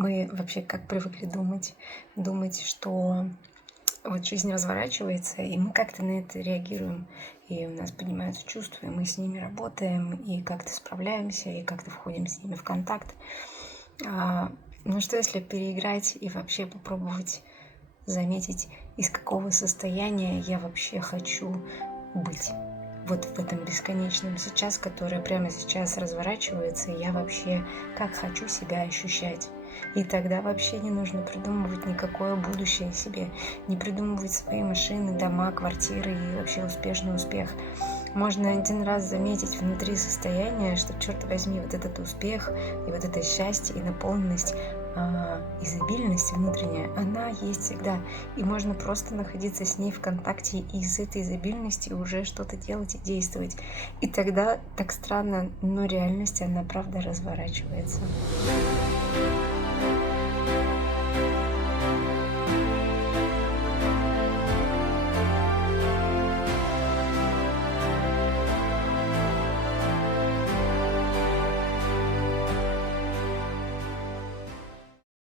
Мы вообще как привыкли думать, что вот жизнь разворачивается, и мы как-то на это реагируем, и у нас поднимаются чувства, и мы с ними работаем, и как-то справляемся, и как-то входим с ними в контакт. Ну что, если переиграть и вообще попробовать заметить, из какого состояния я вообще хочу быть? Вот в этом бесконечном сейчас, которое прямо сейчас разворачивается, я вообще как хочу себя ощущать. И тогда вообще не нужно придумывать никакое будущее себе, не придумывать свои машины, дома, квартиры и вообще успешный успех. Можно один раз заметить внутри состояние, что, черт возьми, вот этот успех и вот это счастье и наполненность, изобильность внутренняя, она есть всегда. И можно просто находиться с ней в контакте и из этой изобильности уже что-то делать и действовать. И тогда, так странно, но реальность, она правда разворачивается.